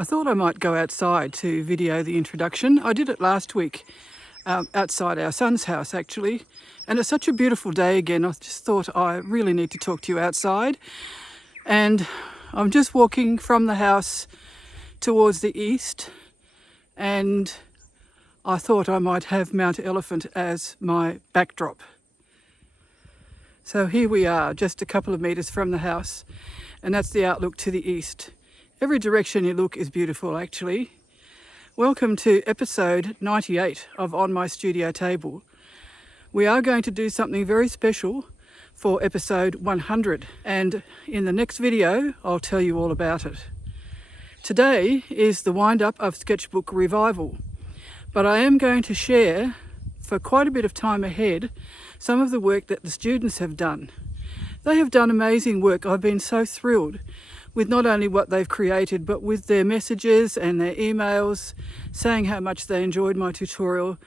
I thought I might go outside to video the introduction. I did it last week outside our son's house actually, and it's such a beautiful day again. I just thought I really need to talk to you outside, and I'm just walking from the house towards the east, and I thought I might have Mount Elephant as my backdrop. So here we are, just a couple of metres from the house, and that's the outlook to the east. Every direction you look is beautiful, actually. Welcome to episode 98 of On My Studio Table. We are going to do something very special for episode 100, and in the next video I'll tell you all about it. Today is the wind-up of Sketchbook Revival, but I am going to share, for quite a bit of time ahead, some of the work that the students have done. They have done amazing work. I've been so thrilled with not only what they've created, but with their messages and their emails saying how much they enjoyed my tutorial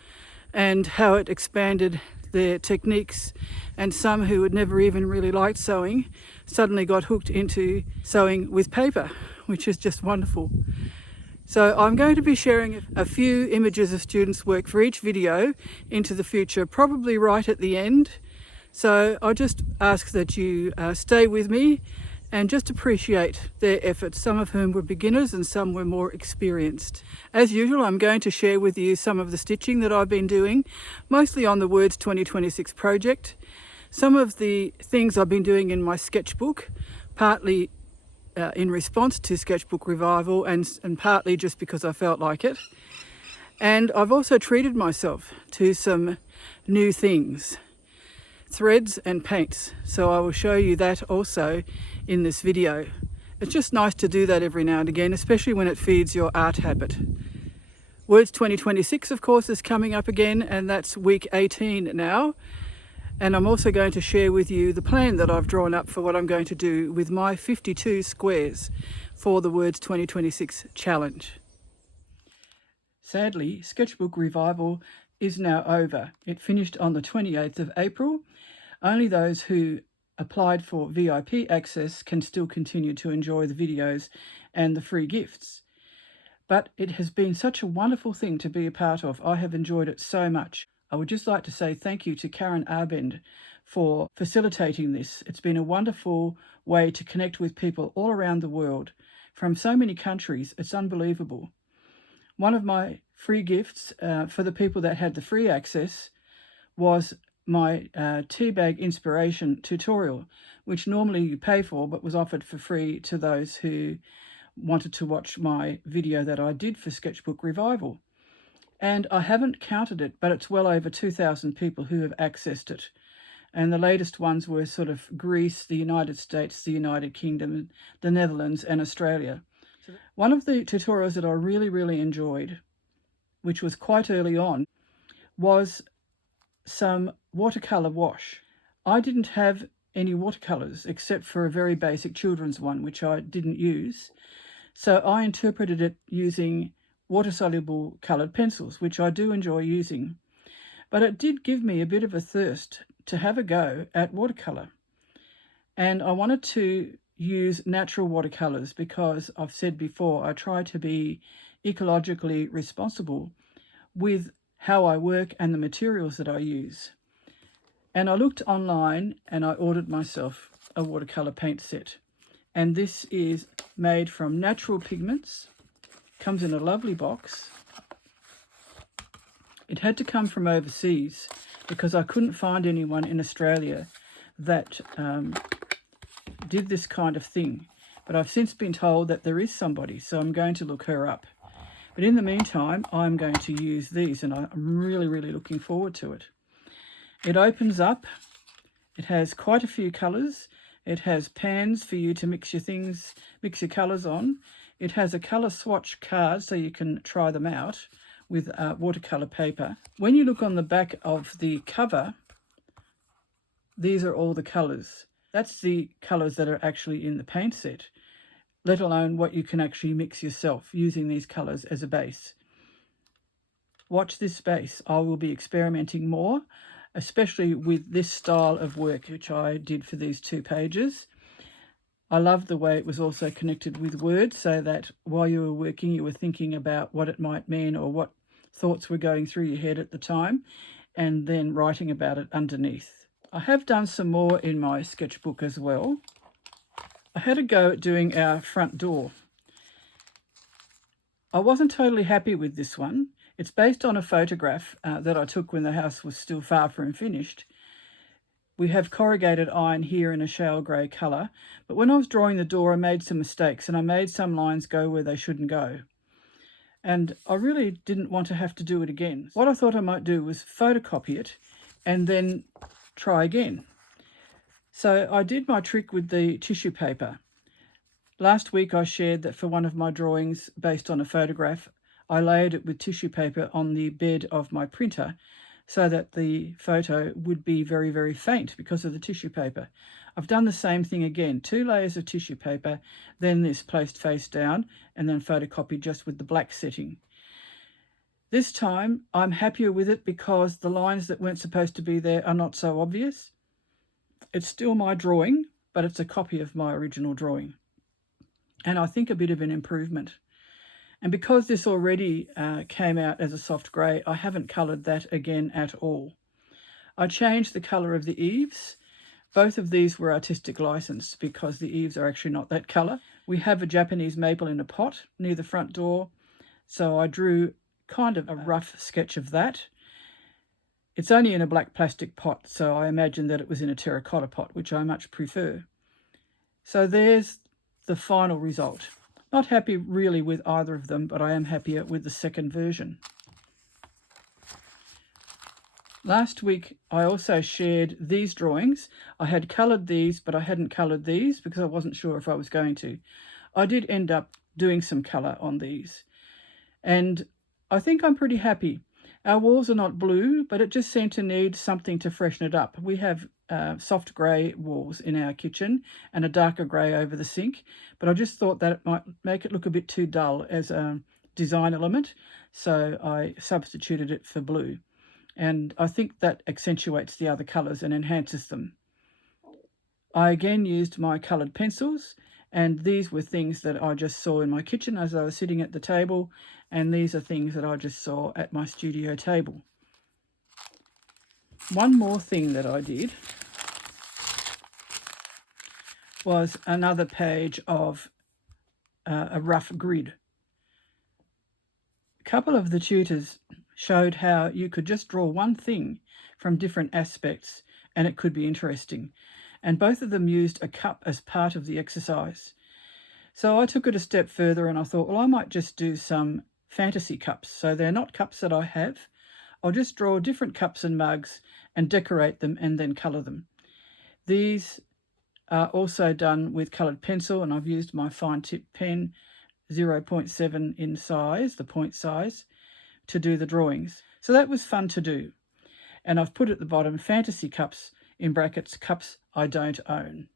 and how it expanded their techniques. And some who had never even really liked sewing suddenly got hooked into sewing with paper, which is just wonderful. So I'm going to be sharing a few images of students' work for each video into the future, probably right at the end. So I just ask that you stay with me and just appreciate their efforts, some of whom were beginners and some were more experienced. As usual, I'm going to share with you some of the stitching that I've been doing, mostly on the Words 2026 project. Some of the things I've been doing in my sketchbook, partly in response to Sketchbook Revival and partly just because I felt like it. And I've also treated myself to some new things, threads and paints, so I will show you that also in this video. It's just nice to do that every now and again, especially when it feeds your art habit. Words 2026, of course, is coming up again, and that's week 18 now. And I'm also going to share with you the plan that I've drawn up for what I'm going to do with my 52 squares for the Words 2026 challenge. Sadly, Sketchbook Revival is now over. It finished on the 28th of April. Only those who applied for VIP access can still continue to enjoy the videos and the free gifts. But it has been such a wonderful thing to be a part of. I have enjoyed it so much. I would just like to say thank you to Karen Arbend for facilitating this. It's been a wonderful way to connect with people all around the world from so many countries. It's unbelievable. One of my free gifts for the people that had the free access was my tea bag inspiration tutorial, which normally you pay for but was offered for free to those who wanted to watch my video that I did for Sketchbook Revival. And I haven't counted it, but it's well over 2,000 people who have accessed it. And the latest ones were sort of Greece, the United States, the United Kingdom, the Netherlands and Australia. One of the tutorials that I really enjoyed, which was quite early on, was some watercolor wash. I didn't have any watercolors except for a very basic children's one, which I didn't use. So I interpreted it using water-soluble coloured pencils, which I do enjoy using. But it did give me a bit of a thirst to have a go at watercolour. And I wanted to use natural watercolours because I've said before, I try to be ecologically responsible with how I work and the materials that I use. And I looked online and I ordered myself a watercolour paint set. And this is made from natural pigments. Comes in a lovely box. It had to come from overseas because I couldn't find anyone in Australia that did this kind of thing. But I've since been told that there is somebody, so I'm going to look her up. But in the meantime, I'm going to use these, and I'm really looking forward to it. It opens up. It has quite a few colours. It has pans for you to mix your colours on. It has a colour swatch card so you can try them out with watercolour paper. When you look on the back of the cover, these are all the colours. That's the colours that are actually in the paint set, let alone what you can actually mix yourself using these colours as a base. Watch this space. I will be experimenting more, especially with this style of work, which I did for these 2 pages. I loved the way it was also connected with words, so that while you were working, you were thinking about what it might mean or what thoughts were going through your head at the time, and then writing about it underneath. I have done some more in my sketchbook as well. I had a go at doing our front door. I wasn't totally happy with this one. It's based on a photograph that I took when the house was still far from finished. We have corrugated iron here in a shale grey colour, but when I was drawing the door I made some mistakes and I made some lines go where they shouldn't go. And I really didn't want to have to do it again. What I thought I might do was photocopy it and then try again. So I did my trick with the tissue paper. Last week I shared that for one of my drawings based on a photograph, I layered it with tissue paper on the bed of my printer so that the photo would be very, very faint because of the tissue paper. I've done the same thing again, 2 layers of tissue paper, then this placed face down, and then photocopied just with the black setting. This time I'm happier with it because the lines that weren't supposed to be there are not so obvious. It's still my drawing, but it's a copy of my original drawing. And I think a bit of an improvement. And because this already came out as a soft grey, I haven't coloured that again at all. I changed the colour of the eaves. Both of these were artistic licensed because the eaves are actually not that colour. We have a Japanese maple in a pot near the front door, so I drew kind of a rough sketch of that. It's only in a black plastic pot, so I imagine that it was in a terracotta pot, which I much prefer. So there's the final result. Not happy really with either of them, but I am happier with the second version. Last week I also shared these drawings. I had coloured these, but I hadn't coloured these because I wasn't sure if I was going to. I did end up doing some colour on these, and I think I'm pretty happy. Our walls are not blue, but it just seemed to need something to freshen it up. We have soft grey walls in our kitchen and a darker grey over the sink, but I just thought that it might make it look a bit too dull as a design element, so I substituted it for blue. And I think that accentuates the other colours and enhances them. I again used my coloured pencils, and these were things that I just saw in my kitchen as I was sitting at the table, and these are things that I just saw at my studio table. One more thing that I did was another page of a rough grid. A couple of the tutors showed how you could just draw one thing from different aspects and it could be interesting. And both of them used a cup as part of the exercise. So I took it a step further and I thought, well, I might just do some fantasy cups. So they're not cups that I have. I'll just draw different cups and mugs and decorate them and then colour them. These are also done with coloured pencil, and I've used my fine tip pen 0.7 in size, the point size, to do the drawings. So that was fun to do. And I've put at the bottom fantasy cups in brackets, cups I don't own.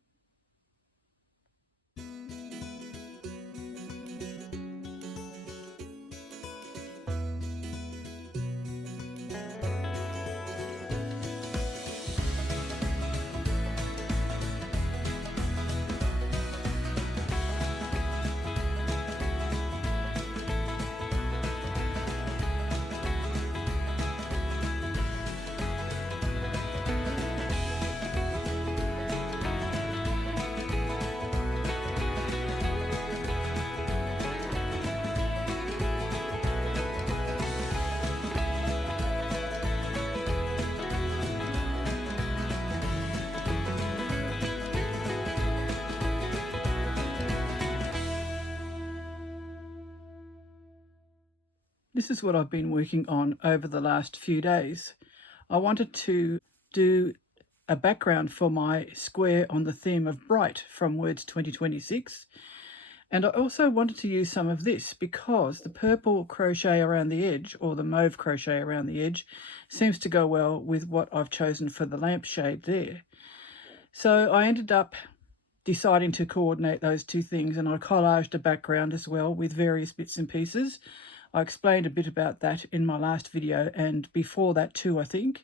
This is what I've been working on over the last few days. I wanted to do a background for my square on the theme of bright from Words 2026. And I also wanted to use some of this because the purple crochet around the edge, or the mauve crochet around the edge, seems to go well with what I've chosen for the lampshade there. So I ended up deciding to coordinate those two things, and I collaged a background as well with various bits and pieces. I explained a bit about that in my last video and before that too, I think.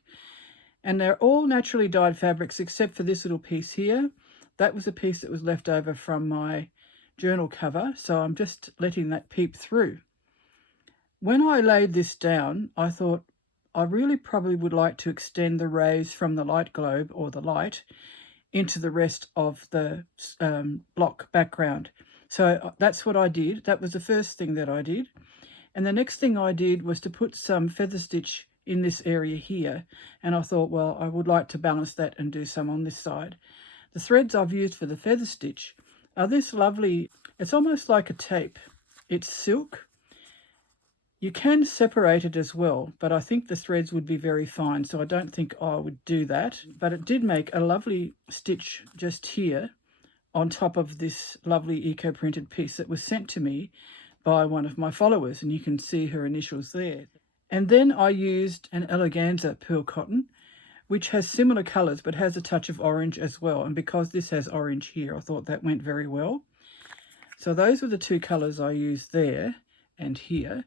And they're all naturally dyed fabrics except for this little piece here. that was a piece that was left over from my journal cover, so I'm just letting that peep through. When I laid this down, I thought I really probably would like to extend the rays from the light globe, or the light, into the rest of the block background. So that's what I did. That was the first thing that I did. And the next thing I did was to put some feather stitch in this area here. And I thought, well, I would like to balance that and do some on this side. The threads I've used for the feather stitch are this lovely, it's almost like a tape. It's silk. You can separate it as well, but I think the threads would be very fine, so I don't think I would do that. But it did make a lovely stitch just here on top of this lovely eco-printed piece that was sent to me by one of my followers, and you can see her initials there. And then I used an eleganza pearl cotton, which has similar colours but has a touch of orange as well, and because this has orange here, I thought that went very well. So those were the two colours I used there and here.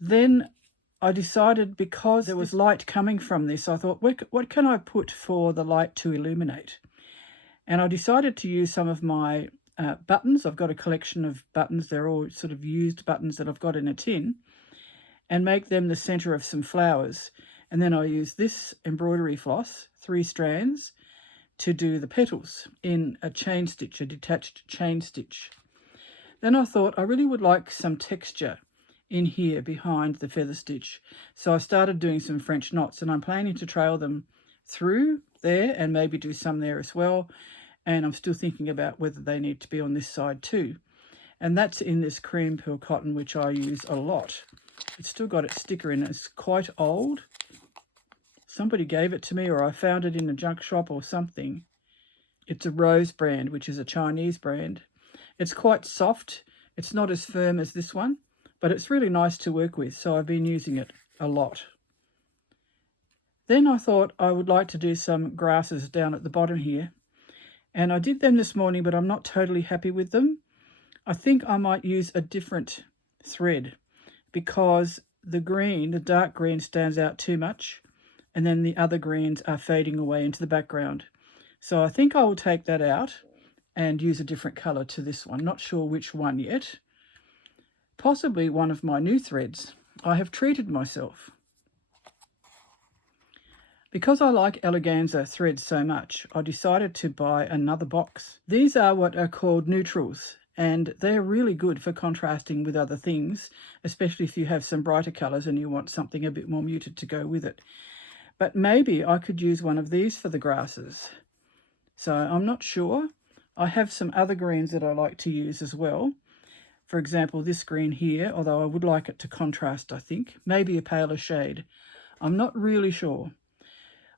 Then I decided, because there was light coming from this, I thought, what can I put for the light to illuminate? And I decided to use some of my buttons. I've got a collection of buttons. They're all sort of used buttons that I've got in a tin, and make them the centre of some flowers. And then I use this embroidery floss, 3 strands, to do the petals in a chain stitch, a detached chain stitch. Then I thought I really would like some texture in here behind the feather stitch. So I started doing some French knots, and I'm planning to trail them through there and maybe do some there as well. And I'm still thinking about whether they need to be on this side too. And that's in this cream pearl cotton, which I use a lot. It's still got its sticker in it. It's quite old. Somebody gave it to me, or I found it in a junk shop or something. It's a Rose brand, which is a Chinese brand. It's quite soft. It's not as firm as this one, but it's really nice to work with, so I've been using it a lot. Then I thought I would like to do some grasses down at the bottom here. And I did them this morning, but I'm not totally happy with them. I think I might use a different thread, because the green, the dark green, stands out too much, and then the other greens are fading away into the background. So I think I will take that out and use a different colour to this one. Not sure which one yet. Possibly one of my new threads. I have treated myself. Because I like eleganza threads so much, I decided to buy another box. These are what are called neutrals, and they're really good for contrasting with other things, especially if you have some brighter colours and you want something a bit more muted to go with it. But maybe I could use one of these for the grasses. So I'm not sure. I have some other greens that I like to use as well. For example, this green here, although I would like it to contrast, I think. Maybe a paler shade. I'm not really sure.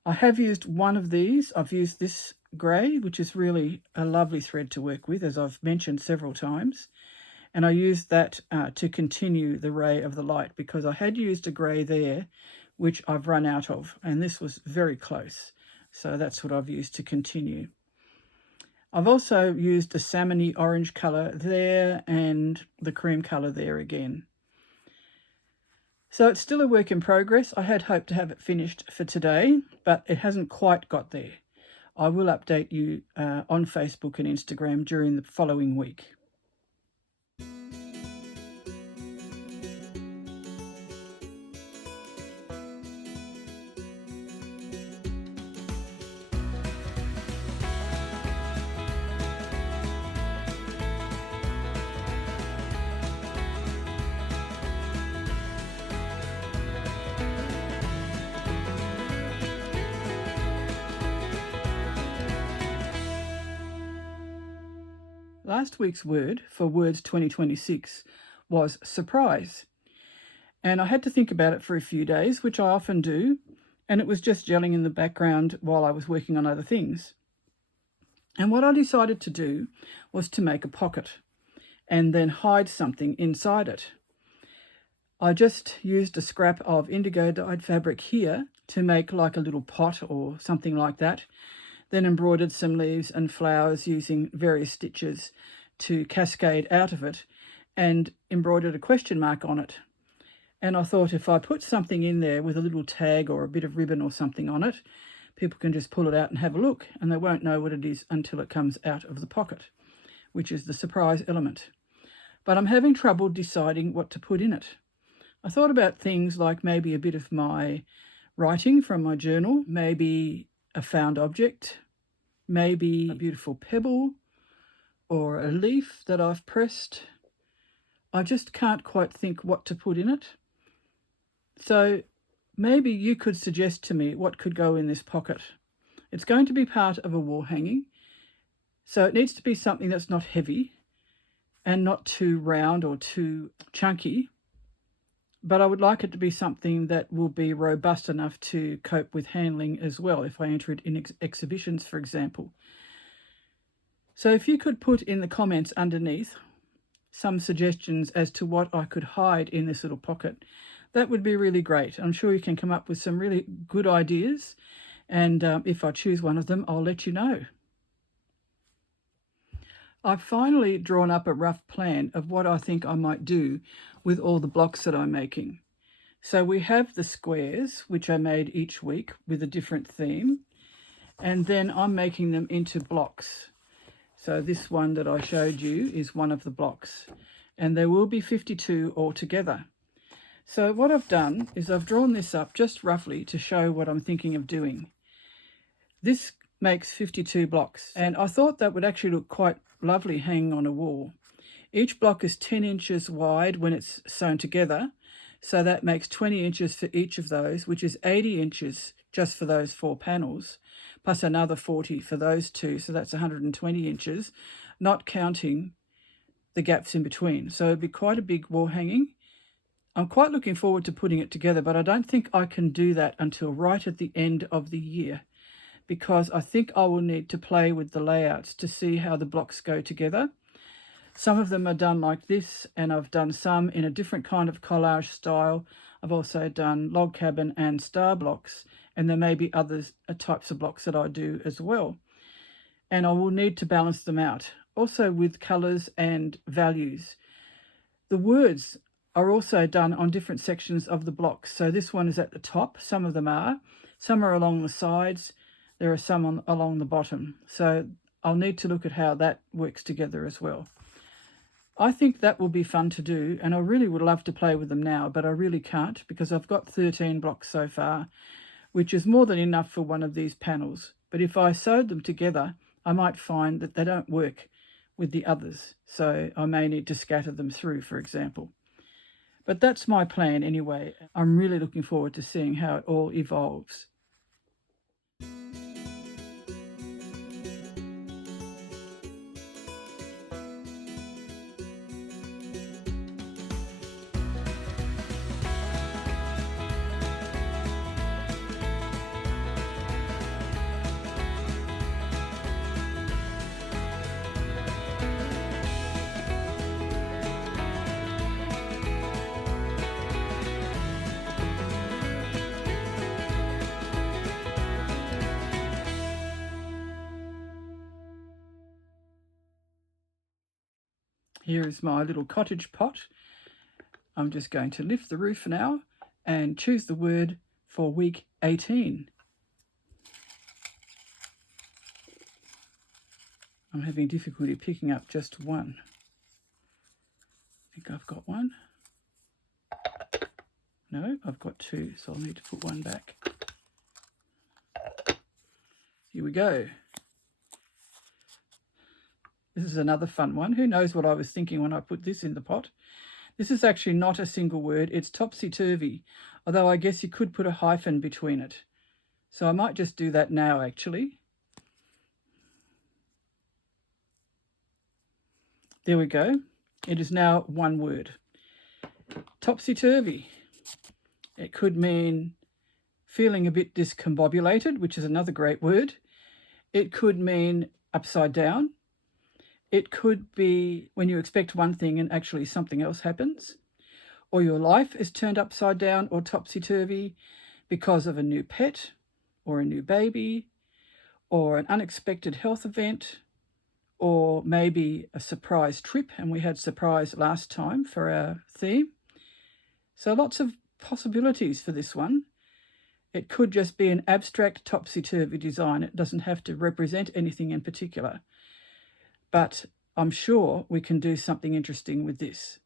I have used one of these. I've used this grey, which is really a lovely thread to work with, as I've mentioned several times. And I used that to continue the ray of the light, because I had used a grey there, which I've run out of, and this was very close. So that's what I've used to continue. I've also used a salmony orange colour there and the cream colour there again. So it's still a work in progress. I had hoped to have it finished for today, but it hasn't quite got there. I will update you on Facebook and Instagram during the following week. Last week's word for Words 2026 was surprise. And I had to think about it for a few days, which I often do, and it was just gelling in the background while I was working on other things. And what I decided to do was to make a pocket and then hide something inside it. I just used a scrap of indigo dyed fabric here to make like a little pot or something like that. Then embroidered some leaves and flowers using various stitches to cascade out of it, and embroidered a question mark on it. And I thought, if I put something in there with a little tag or a bit of ribbon or something on it, people can just pull it out and have a look, and they won't know what it is until it comes out of the pocket, which is the surprise element. But I'm having trouble deciding what to put in it. I thought about things like maybe a bit of my writing from my journal, maybe a found object, maybe a beautiful pebble or a leaf that I've pressed. I just can't quite think what to put in it. So maybe you could suggest to me what could go in this pocket. It's going to be part of a wall hanging, so it needs to be something that's not heavy and not too round or too chunky. But I would like it to be something that will be robust enough to cope with handling as well if I enter it in exhibitions, for example. So if you could put in the comments underneath some suggestions as to what I could hide in this little pocket, that would be really great. I'm sure you can come up with some really good ideas, and if I choose one of them, I'll let you know. I've finally drawn up a rough plan of what I think I might do with all the blocks that I'm making. So we have the squares, which I made each week with a different theme, and then I'm making them into blocks. So this one that I showed you is one of the blocks, and there will be 52 altogether. So what I've done is I've drawn this up just roughly to show what I'm thinking of doing. This makes 52 blocks, and I thought that would actually look quite lovely hanging on a wall. Each block is 10 inches wide when it's sewn together, so that makes 20 inches for each of those, which is 80 inches just for those 4 panels, plus another 40 for those 2, so that's 120 inches, not counting the gaps in between. So it'd be quite a big wall hanging. I'm quite looking forward to putting it together, but I don't think I can do that until right at the end of the year, because I think I will need to play with the layouts to see how the blocks go together. Some of them are done like this, and I've done some in a different kind of collage style. I've also done log cabin and star blocks, and there may be other types of blocks that I do as well. And I will need to balance them out, also with colours and values. The words are also done on different sections of the blocks. So this one is at the top, some of them are. Some are along the sides. There are some along the bottom. So I'll need to look at how that works together as well. I think that will be fun to do, and I really would love to play with them now, but I really can't because I've got 13 blocks so far, which is more than enough for one of these panels. But if I sewed them together, I might find that they don't work with the others, so I may need to scatter them through, for example. But that's my plan anyway. I'm really looking forward to seeing how it all evolves. Here is my little cottage pot. I'm just going to lift the roof now and choose the word for week 18. I'm having difficulty picking up just one. I think I've got one. No, I've got 2, so I'll need to put one back. Here we go. This is another fun one. Who knows what I was thinking when I put this in the pot? This is actually not a single word. It's topsy-turvy, although I guess you could put a hyphen between it. So I might just do that now, actually. There we go. It is now one word. Topsy-turvy. It could mean feeling a bit discombobulated, which is another great word. It could mean upside down. It could be when you expect one thing and actually something else happens, or your life is turned upside down or topsy-turvy because of a new pet or a new baby or an unexpected health event, or maybe a surprise trip, and we had surprise last time for our theme. So lots of possibilities for this one. It could just be an abstract topsy-turvy design. It doesn't have to represent anything in particular. But I'm sure we can do something interesting with this.